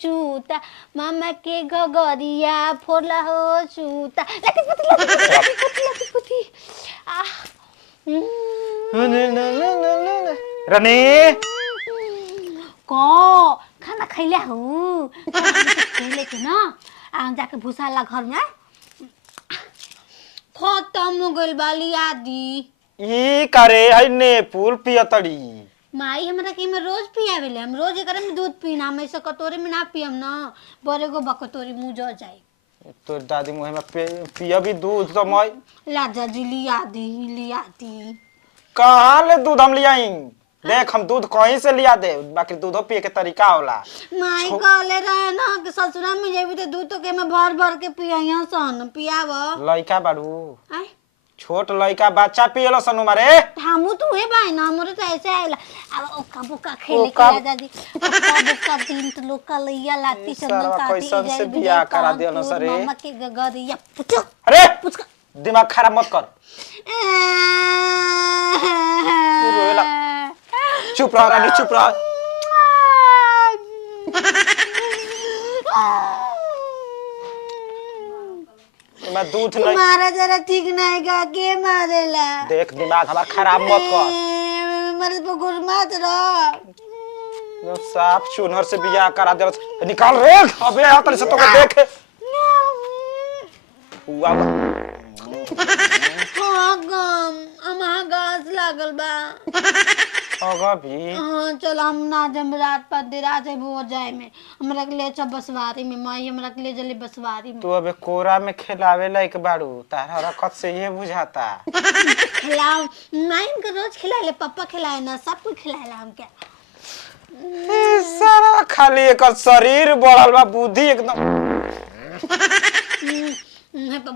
चूता, मामा के घगरिया फोड़ला हो चूता। लती पुती रानी को खाना खैले हूँ खेले के ना आ जाके भूसाला घर में खत्म हो गइल बाली आदि ई करे है ने फूल पियतड़ी माई हमरा के में रोज पियावेले हम रोज एकरे में दूध पीना हम ऐसे कटोरे में ना पियम ना बड़े गो बकटोरी मुंह जो जाए तोर दादी मुहे में पियबी दूध तो मैं लाजा जी लिया दी कहाँ ले दूध हम लियाई देख हम दूध कहीं से लिया दे बाकी दूधो पिए के तरीका होला माई कहले रहे ना कि ससुरा में जेबी तो दूध तो के में भर भर के पियाइया सन पियाव लइका बाड़ू आय छोट लइका बच्चा पियलो सनु मारे हमू तो हे भाई ना हमरे तो ऐसे आइला अब ओका बोका खेले के लाजा दी ओका बोका दिन तो लोका लइया लाती चंदन काटी कैसन से बियाह करा दियलो सरे मामा के गगरिया पुछ अरे दिमाग खराब मत कर रोएला चुप रह रानी चुप रह मैं दूध नहीं तुम्हारा जरा ठीक नहीं का के मारेला देख दिमाग हमारा खराब मत कर मरे पे गुरमात रह जब साफ चुनहर से बियाह करा दे निकाल रे अबे आ तरी से तो देख हुआ हमारा गाछ लागल बा होगा भी हाँ चल हम ना जब रात पर देर आ जाए वो जाए में हमरा के ले चल बसवारी में माई हमरा के ले चले बसवारी में तू अबे कोरा में खिलावे लायक बाड़ू तारा रखत से ये बुझाता खिलाओ माई के रोज खिलाए ले पापा खिलाए ना सब कुछ खिलाएला हम क्या सारा खाली एक शरीर बढ़ल बा बुद्धि एकदम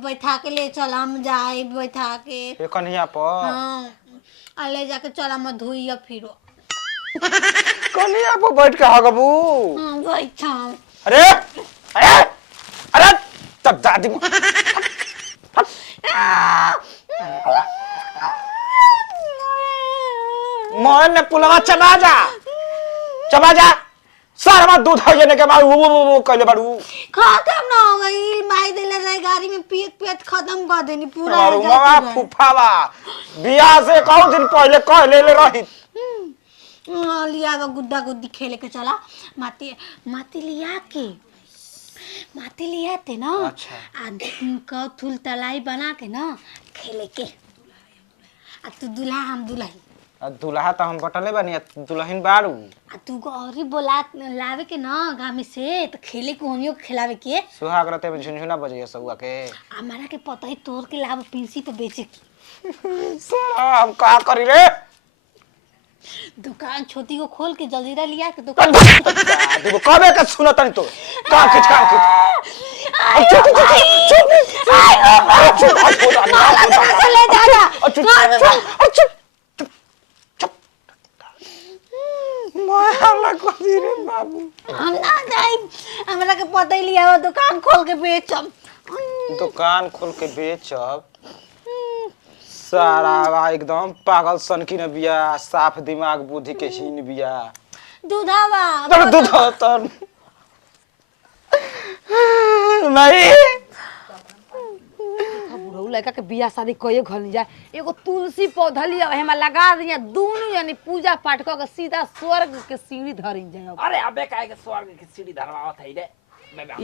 बैठा के ले चल हम जाए बैठा के ये कन्हिया पर हाँ ले जाके चला मत धोइया फिरो कन्हिया पर बैठ के हगबू हाँ बैठा अरे अरे अरे तब दादी मोहन ने पुलवा चबा जा सारा दूध हो जाने के बाद वो कहले बाड़ू खत्म ना हो गई माई देले रहे गाड़ी में पेट खत्म कर देनी पूरा और मामा फुफावा बियाह से कौ दिन पहले कह ले रही लिया वो गुड्डा गुड्डी खेले के चला माती लिया थे ना अच्छा थुल तलाई बना के ना खेले के आ तू दुल्हा हम दुल्हन दुल्हा तो हम बटले बनी दुल्हन बाड़ू आ तू गौरी बोला लावे के ना गामी से तो खेले को होनियो खिलावे के सुहाग रते में झुनझुना बजैया सौआ के हमारा के पता ही तोड़ के लाव पिंसी पे बेचे की हम का करी रे दुकान छोटी को खोल के जल्दीरा लिया के दुकान देखो कबे का सुनो तनी तो काम खिच ले जा बाबू हम ना जाए हमरा के पता ही लिया वो दुकान खोल के बेचम दुकान खोल के बेचब सारा एकदम पागल सन की न बिया साफ दिमाग बुद्धि के हीन बिया दूधावा दूध तो नहीं बुढ़ऊ लड़का के बियाह शादी कइए घर नहीं जाए एगो तुलसी पौधा लिया हेमा लगा दिया दोनों यानी पूजा पाठ क के सीधा स्वर्ग के सीढ़ी धरिन जाए अरे अबे काहे के स्वर्ग के सीढ़ी धरवावत है रे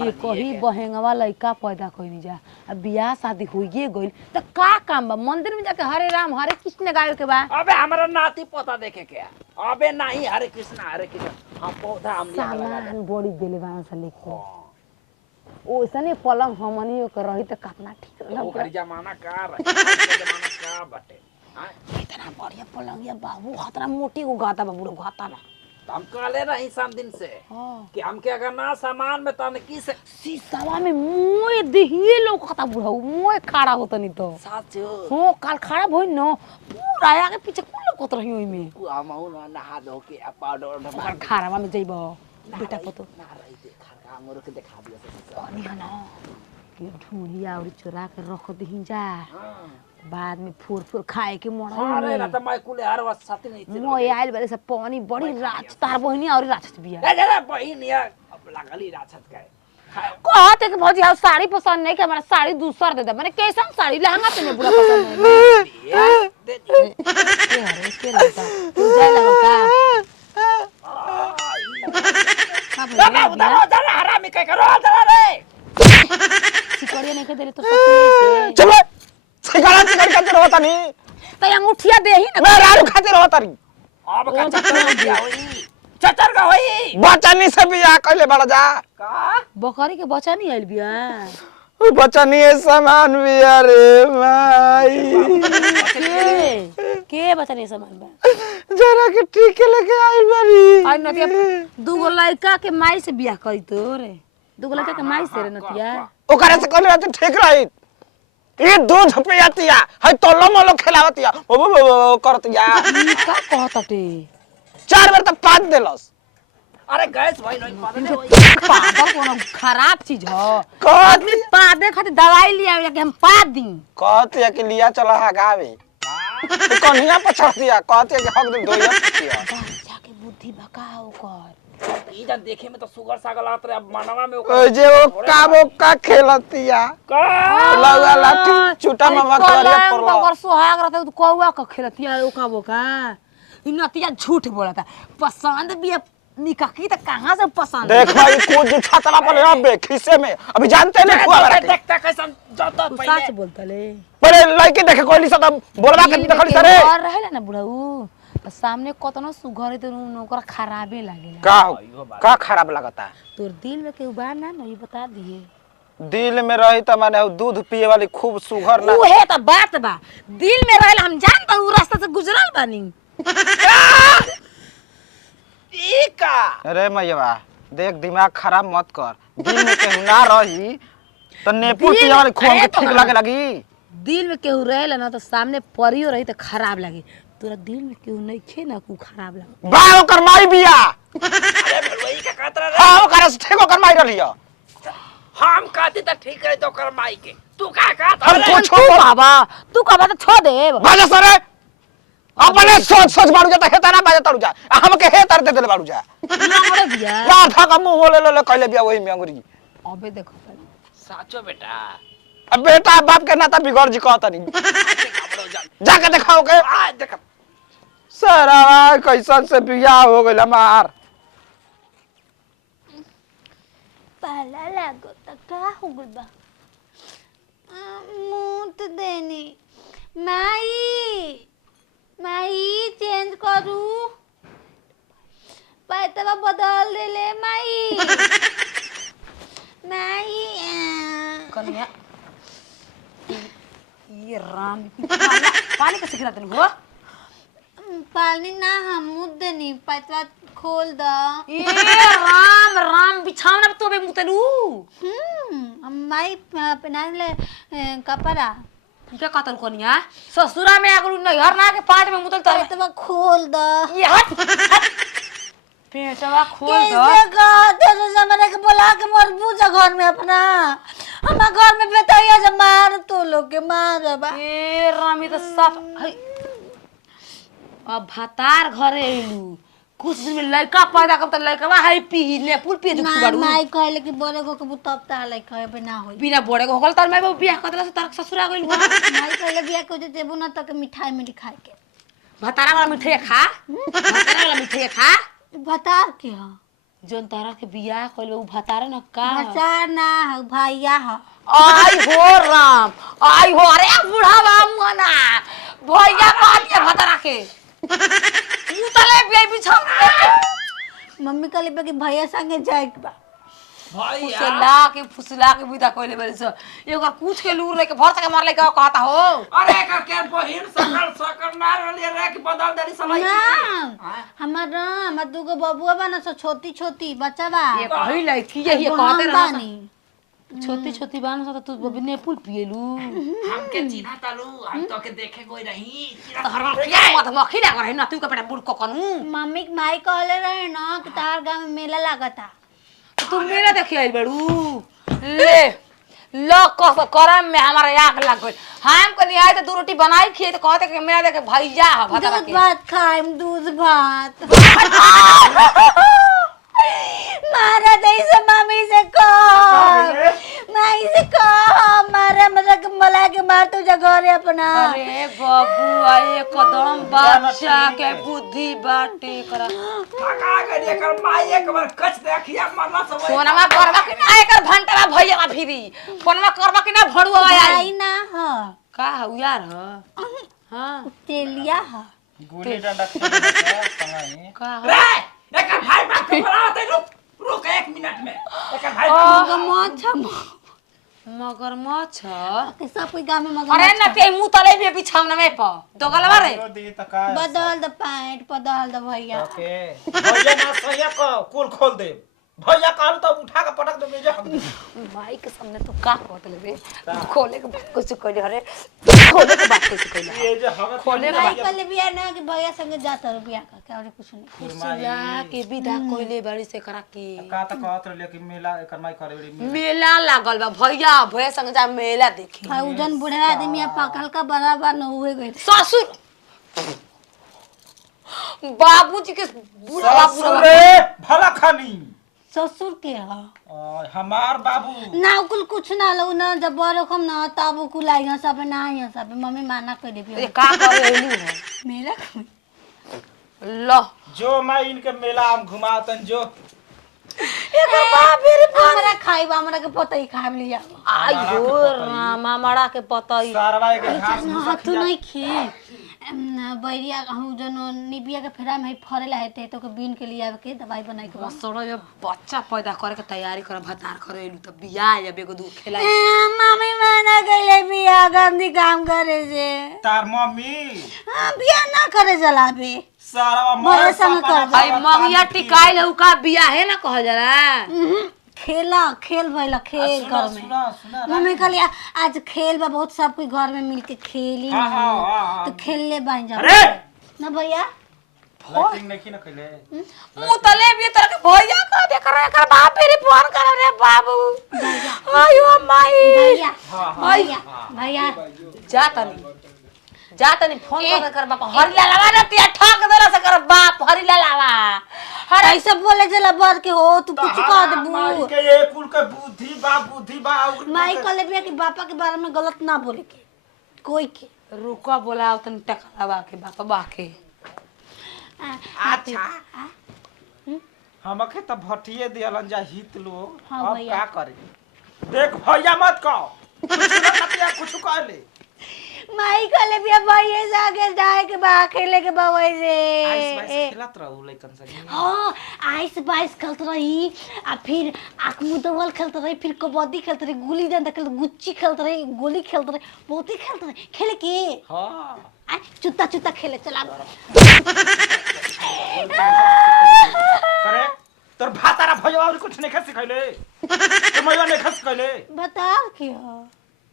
ये कही बहेंगवा लड़का पैदा कइनी जा अब बियाह शादी होइए गइल त का काम बा मंदिर में जाके हरे राम हरे कृष्ण गावे के बा अबे हमरा नाती पोता देखे के अबे नहीं हरे कृष्ण हम पौधा हम लिया लगा सामान बड़ी देले बा से लेके ओसने पलंग हमनी के रही त कितना ठीक ओ लग घरी जमाना का रही जमाना का बटे इतना बढ़िया पलंग या बाबू हतरा मोटी को गाता बा बुढ़ो गाता ना हम कहले रही शाम दिन से कि हमके अगर ना सामान में तनकी से शीशवा में मोए देहिए लोग खाता बुढ़ो मोए खड़ा होत नहीं तो सच हो काल खड़ा भई न पूरा आगे पीछे कुल लोग रही ओइ में हम नहा धो के पाउडर खारावा में जइबो बेटा पतो ना रही दे खरका मोर के दिखा दिया पानी है ना कि ढूंढिया और चुरा के रख दही जा बाद में फूर फूर खाए के मन अरे ना त मैं कुले हर वक्त साथी नहीं मोए आइल बरे से पानी बड़ी राज तार बहिनी और राज बिया ए जरा बहिन या लागल ही राछत के कहते कि भौजी हाउ साड़ी पसंद नहीं कि हमारा साड़ी दूसर दे दे मैंने कैसा साड़ी लहंगा तुम्हें बुरा पसंद नहीं दे के लगता तू जाए लगो का बाबा उधर उधर हरामी के करो उधर रे सिकड़िया नहीं के दे तो ससुर चलो सिकड़ खातिर होता नहीं तो अंगूठिया दे ही ना मैं रारू खातिर होता नहीं अब का चक्कर दिया होई चचर का होई बचनी से बियाह कइले बड़ा जा का बकरी के बच्चा नहीं आइल बिया बचनी सामान बिया रे माई के बच्चा नहीं सामान बा जरा के ठीक लेके आई बारी आई नतिया दूगो लड़का के माई से बियाह कई तो रे दूगो लड़का के माई से रे नतिया ओकरे से कहले रहते ठीक रही ये दूध पियातिया है तोलो मोलो खिलावतिया ओ करतिया का कहतटे 4 बार तक पाद देलस अरे गैस भाई नहीं पादे पादल कोनो खराब चीज हो कहत आदमी पादे खातिर दवाई लिया कि हम पाद दी कहतिया कि लिया चला हा गावे तो कन्हिया पछड़तिया कहतिया कि हक दे दोया पिया बच्चा के बुद्धि बकाओ कर ई जन देखे में तो सुगर सागल आत रे अब मनवा में ओ जे वो का खेलतिया का लगा लाठी चूटा मामा करिया पड़ला अगर सुहाग रहता तो कौवा का खेलतिया ओका बोका इ नतिया झूठ बोलता पसंद भी निकाकी त कहां से पसंद देख भाई कूद छतला पर अबे खिसे में अभी जानते नहीं हुआ रहा देखता कैसन जाता तू पहले सच बोलता ले पहले लड़की देखे कोई सब बोलवा के देखली सरे और रहेला ना बुढ़ऊ तो सामने कतनो सुघर तो ओकरा खराबे लागेला का खराब लगता है तोर दिल में केहू बा ना ये बता दिए दिल में रही त माने दूध पिए वाली खूब सुघर ना उहे त बात बा दिल में रहेला हम जानता उ रास्ता से गुजरल बानी ई का अरे मैया देख दिमाग खराब मत कर दिल में केहू ना रही तो नेपुर पिए वाली खूब के ठीक लागे लगी दिल में केहू रहेला ना तो सामने परियो रही तो खराब लगे तोरा दिल में केहू नहीं खे ना को खराब लगे बा ओकर माई बिया अरे भलवई का कातरा रे हां ओकर से ठीक ओकर माई रहिया हम कहते त ठीक करे तो कर माई के तू का कहत हम रे कुछ तू बाबा तू कहबा तो छोड़ दे बाजा सरे अपने सोच बाड़ू जा त हेता ना बाजा तड़ू जा हम के हे तर दे देले बाड़ू जा लंगड़े बिया माथा का मुंह ले कहले बिया वही में अंगुरी अबे देखो साचो बेटा अब बेटा बाप के नाता बिगड़ जी कहता नहीं जाके दिखाओ के आ देख सारा कैसन से बियाह हो गइल हमार पहला लागो त का हो गइल बा मुंह तो देनी माई चेंज करू पैतवा बदल देले माई कन्या ये राम पानी कैसे गिरा तनी हो पानी ना हम देनी पैतवा खोल द ए राम राम बिछावना तो बे मुतलू माई पहना ले कपड़ा क्या कहतल कन्या ससुरा में अगर नैहर ना के पाट में मुतल तो पैतवा खोल द ये हट पेटवा खोल दो कैसे कहते जमाने के बोला के मोर पूजा घर में अपना हमार घर में बेटाइया से मार तो लोग के मार बा ए राम ये तो साफ है अब भातार घरे एलू कुछ दिन में लड़का पैदा कर त लड़कवा है पी ले पुल पी दुख बाड़ू माई कहले कि बड़े गो के बुतब ता ले कहे पे ना होई बिना बड़े को होगल तार मैं बियाह करला से तार ससुरा गइल हुआ माई कहले बिया को देबो ना तक मिठाई में खाए के भातारा वाला मिठाई खा भातारा वाला मिठाई खा बता के ह जोन तारा के बियाह कइल उ भातारा न का बचा ना है भैया ह आई हो राम आई हो अरे बुढ़ावा मना भैया कह दिया भातारा के उतले बियाह बिछाओ मम्मी कहले पे कि भैया संगे जाए के बा भैया फुसला के विदा कइले बरे से एकर कुछ के लूर लेके भर सके मार ले कहता हो अरे का के बहिन सकल ना रहलिए रे कि बदल देली सलाई ना हमार दुगो बबुआ बा ना सो छोटी छोटी बच्चा बा ये कही लड़की ये एगो कहते हम रहा बानी। छोटी छोटी बान सा तू बबिने पुल पिएलू हमके चिन्हा तालू हम तो के देखे कोई नहीं हर क्या मत मखी ना करे ना तू के बेटा बुढ़ को कनु मम्मी के माई कहले रहे ना कि तार गांव में मेला लागता तू मेरा देखी आइल बड़ू ले लो कस करम में हमारा आग लग गइल हम को नहीं आए तो दो रोटी बनाई खिए तो कहते कि मेरा देखे भैया है भाता दूध के भात खाइम दूध भात मारा दे से बच्चा के बुद्धि बाटे करा थका गए कर माई एक बार कच देखिया मरना सब फोनमा करबा कि ना एकर घंटा भैया फिरी फोनमा करबा कि ना भड़ुआ आई भाई ना ह का हउ यार ह हां तेलिया ह गुली डंडा खेले संगे का रे एक भाई बात को बनाते रुक रुक 1 मिनट में एक भाई मगरमच्छ मगरमच्छ के सब कोई गांव में अरे मगरमच्छ ना ते मुंह तले भी बिछावना में प दोगलवा रे दी त का बदल द पैंट बदल द भैया ओके भैया ना सही को कुल खोल दे भैया कहल तो उठा के पटक दे मेजे हम भाई के सामने तो का कहत रे खोले के बात कुछ कहले अरे खोले के बात कुछ कहले ये जे हवे खोले भाई कल बिया ना कि भैया संगे जाता रुपया का क्या और कुछ नहीं सुला के विदा कोइले बड़ी से करा के का त कहत रहले कि मेला एकर माई करे बड़ी मेला लागल बा भैया भैया संग जा मेला देखे भाई उजन बूढ़ा आदमी पकल का बराबर न हुए गए ससुर बाबूजी के बूढ़ा ससुर रे भला खानी ससुर के ह हमार बाबू ना कुल कुछ ना लो ना जब बड़ो कम ना तब कुल आई सब ना आई सब मम्मी माना कर दे ये का करे एलू है मेरा लो जो मैं इनके मेला हम घुमातन जो एकर बाप मेरे हमरा खाइबा हमरा के पता ही खा लिया आयो रामा मड़ा के पतई सारवा के घास हाथ नहीं खे बैरिया कहूँ जन निबिया के फेरा में फरेला हेते तो के बीन के लिए आवे के दवाई बनाई के बस बसड़ो ये बच्चा पैदा करे के तैयारी कर भतार करे एलू त बियाह या बेगो दू खेला मम्मी माना गइले बिया गंदी काम करे से तार मम्मी हां बिया ना करे जला बे सारवा बड़े मैं संग कर दे। भाई मंगिया टिकाइल है का बियाह है ना कहल जाला खेला खेल भइला खेल घर में सुना मम्मी कहलिया आज खेल बा बहुत सब कोई घर में मिलके खेली हाँ, हाँ, हाँ, तो खेलले बन जा अरे ना भैया लाइटिंग नहीं ना कइले मुंह तले भी तरह के भैया का दे कर एकर बाप रे फोन कर रे बाबू आयो माई भैया भैया भैया जा तनी फोन कर बाप हरिला लावा ना तिया ठक देला से कर बाप हरिला लावा अरे ऐसे बोले जला बर के हो तू कुछ कह दे माई बू के ये कुल के बुद्धि बा माई कहले बिया कि बापा के बारे में गलत ना बोले के कोई के रुका बोला तनी टकलावा के बाप बा के अच्छा हमके त भटिए दियलन जा हित लोग हाँ अब भैया। का करे देख भैया मत कहो कुछ कह ले माई कहले बिया भैया से आगे जाए के बा खेले के बा वैसे आइस बाइस खेलत रहू लइकन से हाँ आइस बाइस खेलते रही आ फिर आँख मुदवल खेलते रही फिर कबड्डी खेलते रही गुल्ली डंडा खेलते गुच्ची खेलते रही गोली खेलते रही बहुत ही खेलते रही खेले के हां आ चुत्ता चुत्ता खेले चला करे तोर भातारा भैया और कुछ नहीं सिखैले तो मैया नहीं सिखैले बता के हो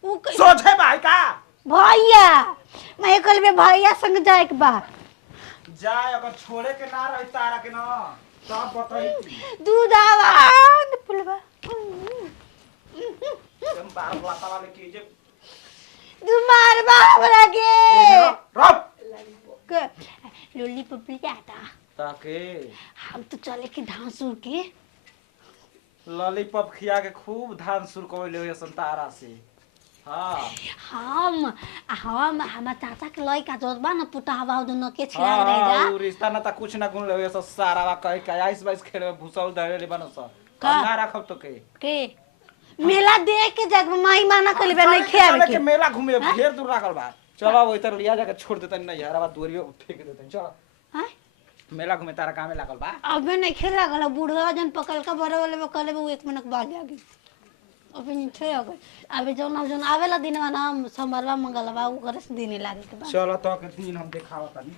उ सोझे भाई का भैया मैं कहले बे भैया संग जाए के बा जाए अगर छोड़े के ना रही तारा के ना तब बताई दूध आवा पुलवा तुम बार लाता वाले की जे तू मार बाबरा के रब लोली पपली आता ताके हम तो चले के धांसू के लॉलीपॉप खिया के खूब धान सुर कोइले हो संतारा से हां हम हम चाचा के लइका जोत बा न पुटावा दोनों के छिला रह जा हां रिश्ता ना त कुछ ना गुण ले सब सारा कह के आइस बाइस खेले भूसौल धरे ले बनस का? ना रखब तो के मेला देख के जग माई माना कली बे नहीं खेब के मेला घूमे ढेर दूर लागल बा चलो वो इधर लिया जाके छोड़ देतन नहीं यार अब दूरियो फेंक देतन चलो हां मेला घूमे तारा कामे लागल बा अबे नहीं खेला गला बूढ़ा जन पकड़ के बड़े वाले में कले वो 1 मिनट बाद जागी अबे नहीं थे अबे अबे जोन आवेला दिनवा ना सोमवारवा मंगलवा उ करे से दिन लागे के बा चलो तो के दिन हम देखावा तनी